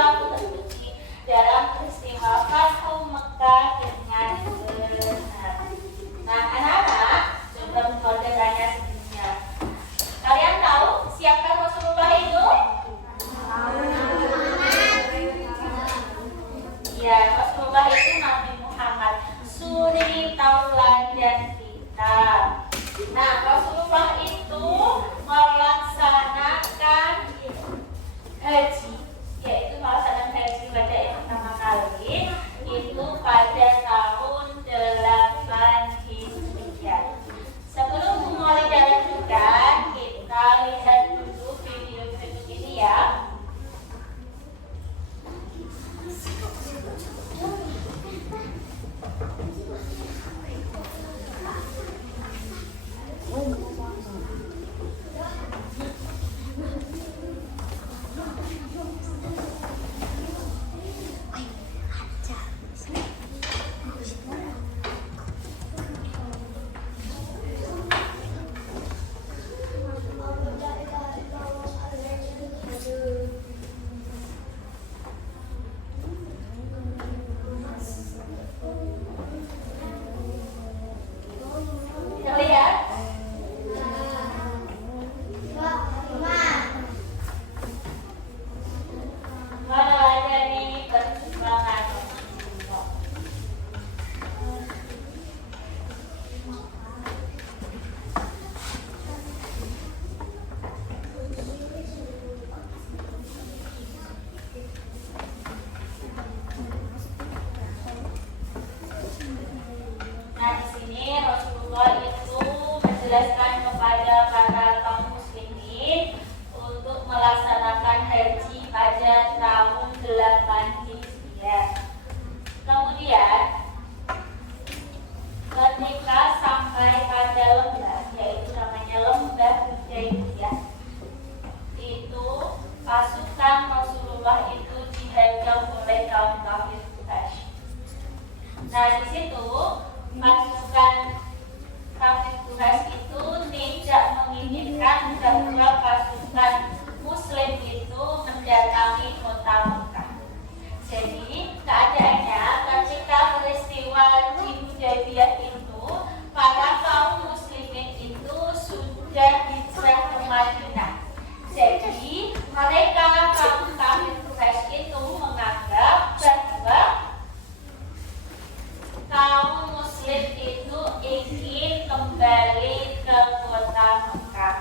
perilaku terbukti dalam peristiwa Fathu Mekah dengan benar. Nah, anak-anak, coba keluarga tanya sebelumnya. Kalian tahu siapa Rasulullah itu? Ya, Rasulullah itu Nabi Muhammad, suri tauladan kita. Nah, Rasulullah itu melaksanakan haji, yaitu melaksanakan haji pada yang pertama kali itu pada tahun 8 Hijriah. Sebelum memulai jalan juga, kita lihat dulu video berikut ini ya. Menjelaskan kepada para kaum muslimin untuk melaksanakan haji pada tahun 8 Hijriah. Kemudian ketika sampai pada lembah, yaitu namanya lembah Hudaybiyah, itu pasukan Rasulullah itu dihadang oleh kaum kafir Quraisy. Nah, di situ pasukan kafir Quraisy itu tidak menginginkan bahwa pasukan Muslim itu mendatangi kota Mekah. Jadi keadaannya ketika peristiwa di Hudaybiyah itu, para kaum muslimin itu sudah hijrah ke Madinah. Jadi mereka kaum kafir Quraisy itu menganggap bahwa kaum muslim itu ingin kembali ke kota Mekah.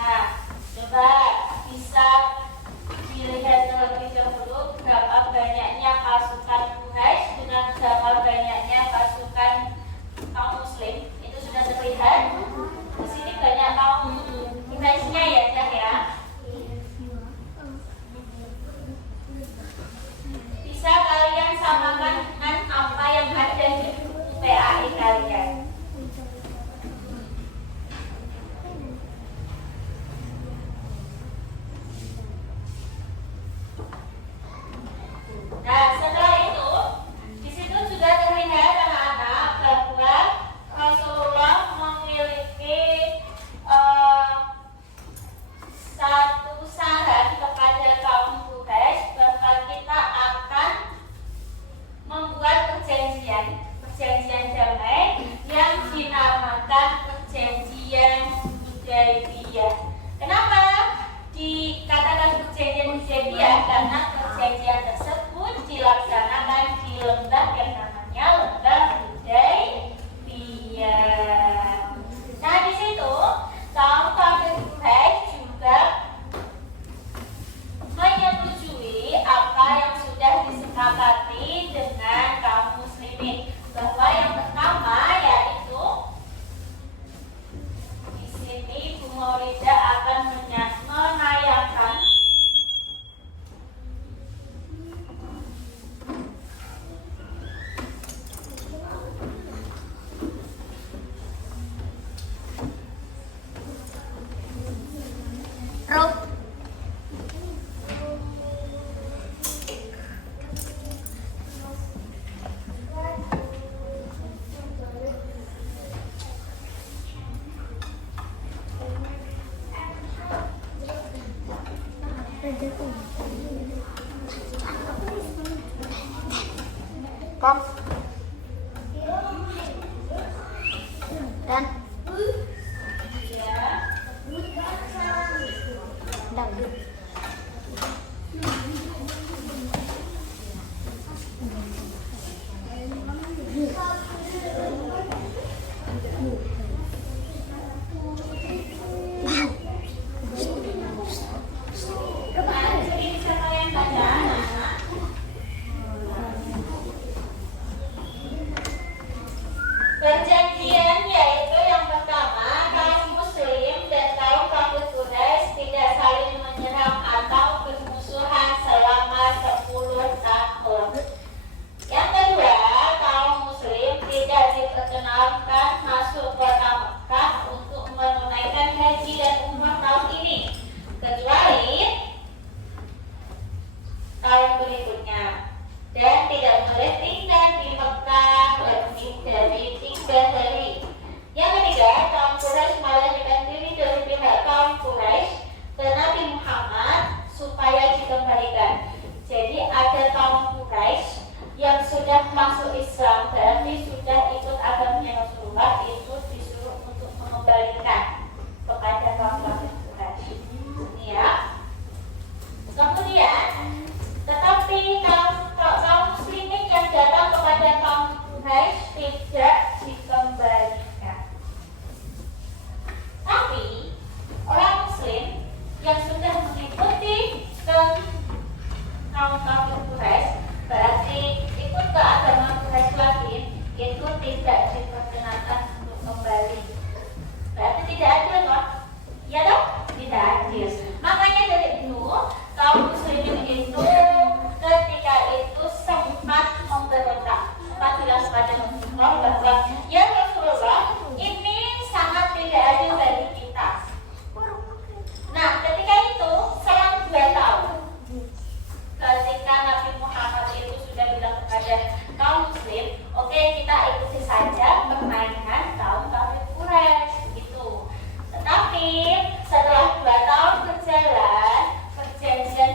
Nah, coba bisa dilihat terlebih dahulu berapa banyaknya pasukan Quraisy dengan berapa banyaknya pasukan kaum muslim. Itu sudah terlihat. Di sini banyak kaum Quraisynya ya, Cah ya. Bisa kalian samakan dengan apa yang ada di PAI kalian. Nah, setelah itu di situ sudah terlihat anak-anak bahwa Rasulullah memiliki satu saran kepada kaum Quraisy bahwa kita akan membuat perjanjian damai yang dinamakan perjanjian Hudaybiyah. Kenapa dikatakan perjanjian Hudaybiyah? Karena perjanjian tersebut dilaksanakan di lembah yang namanya lembah Hudaybiyah. Nah, di situ kaum kafir Quraisy juga menyetujui apa yang sudah disepakati dengan kaum muslimin, bahwa yang pertama yaitu di sini Bu Maulida akan menayangkan Kom. Dan. Dan. Perjanjian yaitu yang pertama, kaum muslim dan kaum kafir Quraisy tidak saling menyerang atau bermusuhan selama 10 tahun. Yang kedua, kaum muslim tidak diperkenankan masuk kota Mekah untuk menunaikan haji dan umrah tahun ini, kecuali tahun berikutnya, dan tidak boleh tinggal di Mekah lebih dari 3 hari. Yang ketiga, kaum Quraisy melarikan diri dari pihak kaum Quraisy ke Nabi Muhammad supaya dikembalikan. Jadi ada kaum Quraisy yang sudah masuk Islam, berarti sudah ikut agamanya Rasulullah, itu disuruh untuk mengembalikan kepada kaum kafir Quraisy. Ya. Kemudian, tetapi kaum muslimin yang datang kepada kaum Quraisy tidak dikembalikan. Tapi orang muslim yang sudah mengikuti kaum kafir Quraisy, berarti ikut ke agama Quraisy lagi, itu tidak diperkenankan untuk kembali. Berarti tidak adil, kan? Ya dong? Tidak adil. Makanya dari itu kaum muslimin itu ketika itu sempat memberontak, sempat bilang kepada Rasulullah bahwa ya Rasulullah, ini sangat tidak adil bagi kita. Nah, ketika itu selang 2 tahun, ketika Nabi Muhammad itu sudah bilang kepada kaum muslim, oke, kita ikuti saja permainan kaum kafir Quraisy gitu. Tetapi setelah 2 tahun berjalan, perjanjian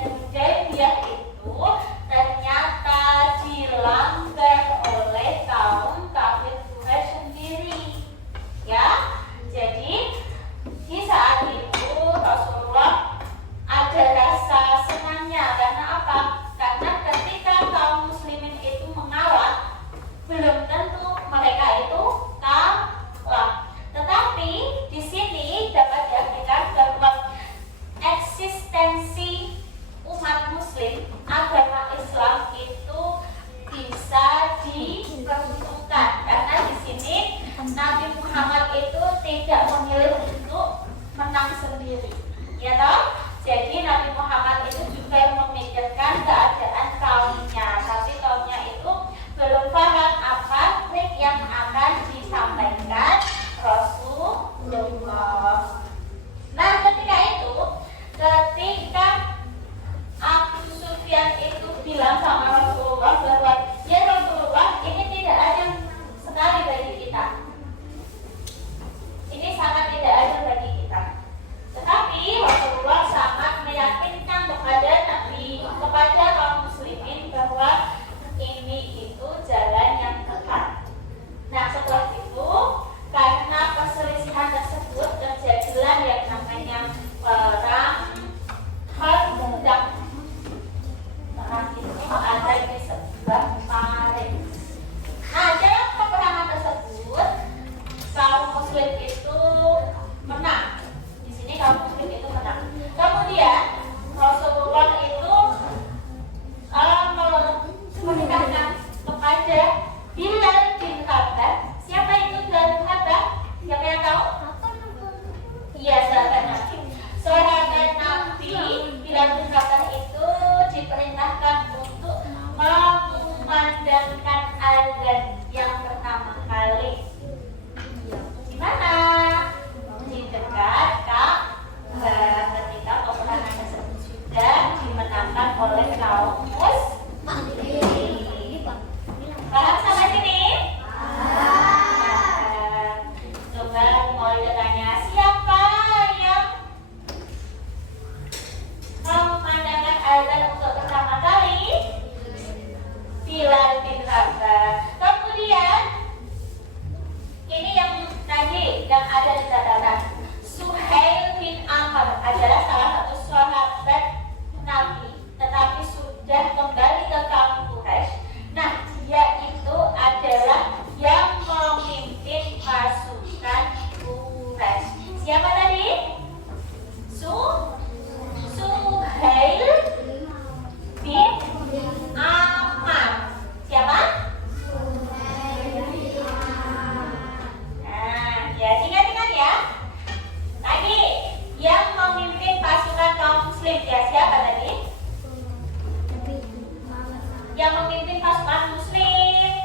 Yang memimpin pasukan muslim?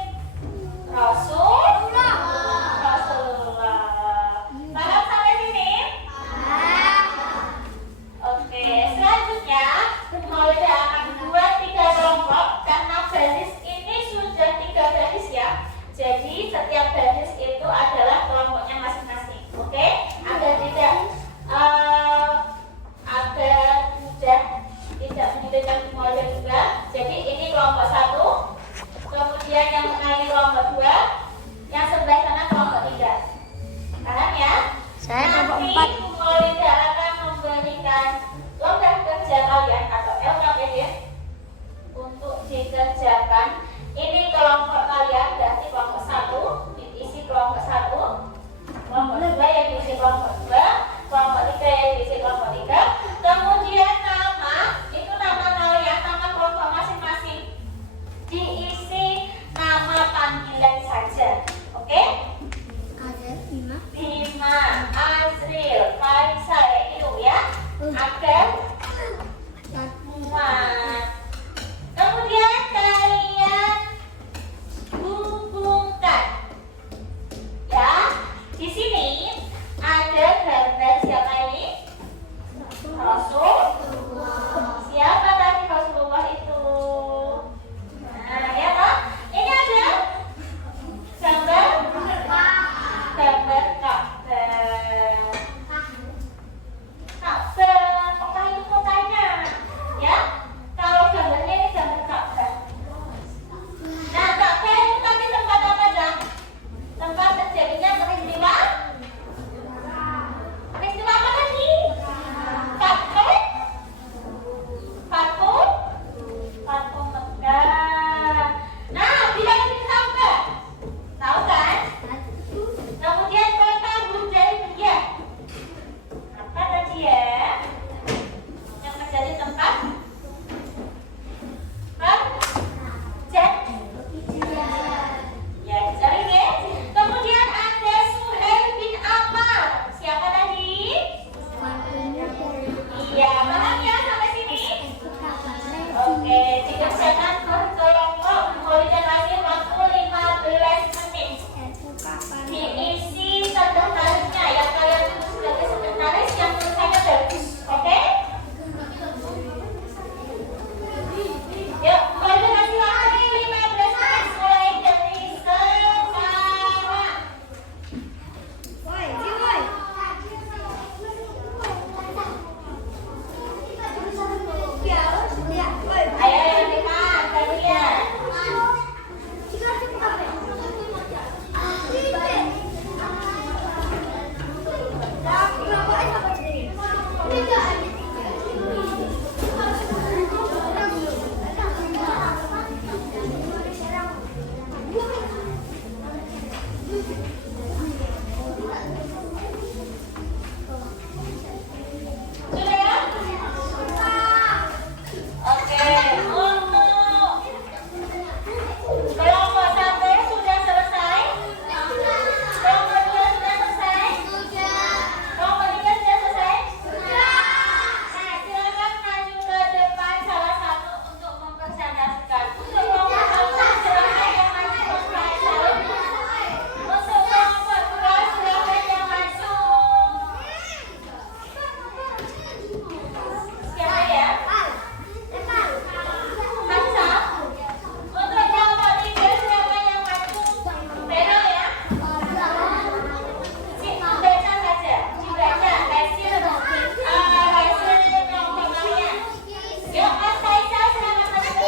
Rasulullah. Paham sampai sini? Oke, selanjutnya Maulida akan buat 3 kelompok karena baris ini sudah 3 baris ya. Jadi setiap baris itu adalah kelompoknya masing-masing. Oke, agar tidak menyulitkan Maulida juga. Jadi ini kelompok 1, kemudian yang mengakhiri kelompok 2, yang sebelah sana kelompok 3. Paham ya? Saya kelompok Nanti 4. Maulida akan memberikan logam kerja kalian atau LKPD untuk dikerjakan. Ini kelompok kalian berarti kelompok 1 diisi kelompok 1, kelompok 2 yang diisi kelompok 2, kelompok 3 yang diisi kelompok 3. Kemudian nama, itu nama kalian, nama kelompok masing-masing diisi nama panggilan saja. Oke? Ada 5. Bima, Azril, Faisal, itu ya. Agar muat. Kemudian kalian hubungkan. Ya, di sini ada gambar siapa ini? Rasul. Siapa tadi Rasulullah itu? Nah, ya Pak. Ini ada gambar Ka'bah. Ka'bah itu kotanya, ya. Kalau gambarnya ini gambar Ka'bah. Nah, Ka'bah itu tadi tempat apa, Jang? Tempat terjadinya peristiwa apa tadi? Ka'bah, Fatu Mekah. Nah, bila ini Ka'bah, tahu kan? Kemudian kota Hudaybiyah. Apa tadi ya? Yang menjadi tempat ya, cari ya. Kemudian ada Suhail bin Ammar. Siapa tadi? Iya, paham ya sampai sini? Oke, dikerjakan berkelompok Maulida lagi waktu 15 menit. Diisi sekretarisnya yang kalian tulis sebagai sekretaris yang tulisannya bagus. Oke? Yuk, Maulida lagi waktu 15 menit mulai dari sekarang. Ayo yang depan, kalian. Sudah ya? Oke, untuk kelompok 1 sudah selesai. Kelompok 2 sudah selesai. Kelompok 3 sudah selesai. Nah, silakan maju ke depan salah satu untuk mempresentasikan. Untuk kelompok 1 silakan yang maju ke depan. Untuk kelompok 2 silakan yang maju. Siapa ya? Hamsa. Untuk kelompok 3 siapa yang maju? Beno ya? Baca saja. Dibaca hasil kelompok kalian. Yuk, Mas Faisal silakan maju.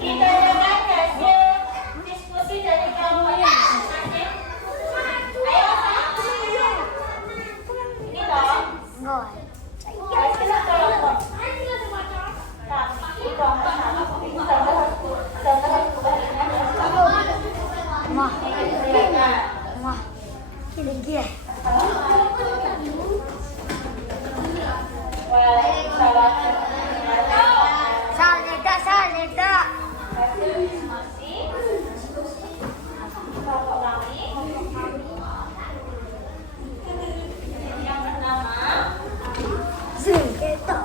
Dibacakan hasil diskusi dari kelompoknya masing-masing. Ayo, Mas. Ini loh. Hasil kelompok. Tapi kelompok 1 ini gambar harus kebaliknya. Mah, Silakan. mah. Tinggi ya. Waalaikumsalam. Salida. Hasil diskusi kelompok kami yang pertama Zul, kita.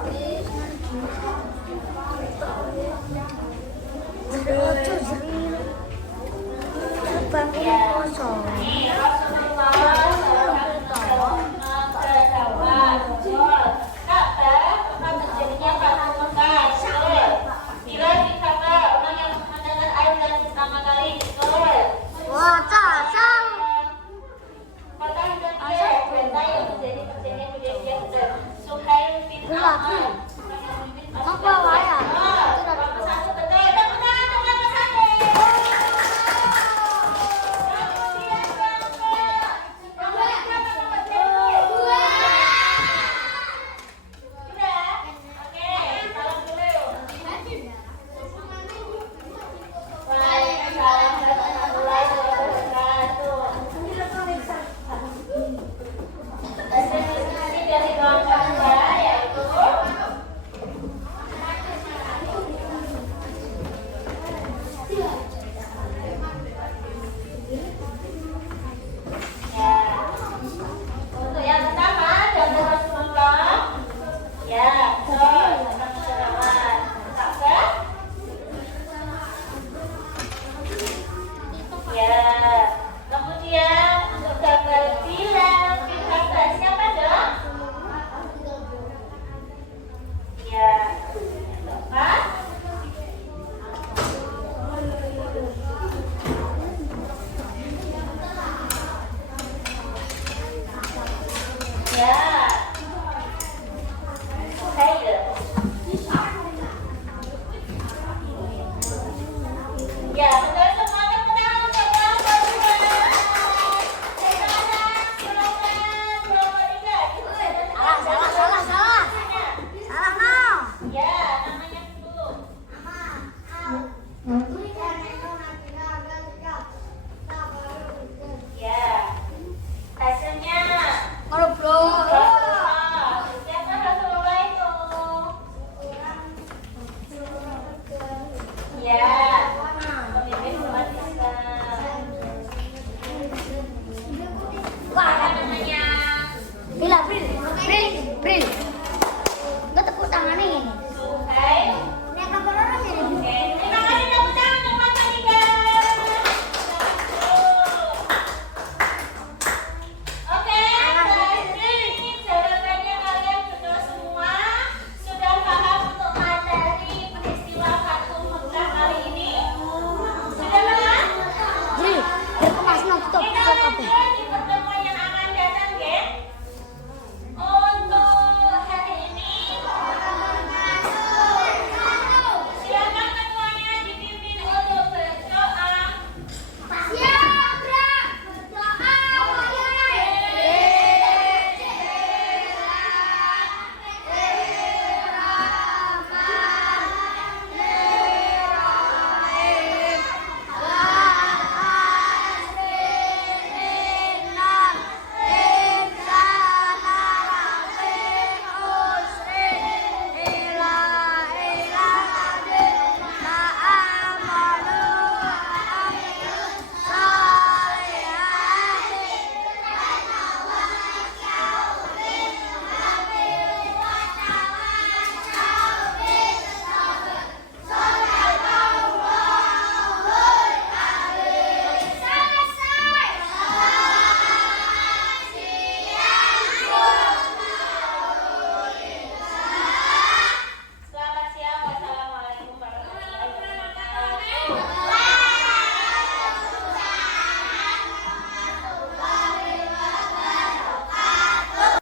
Ya.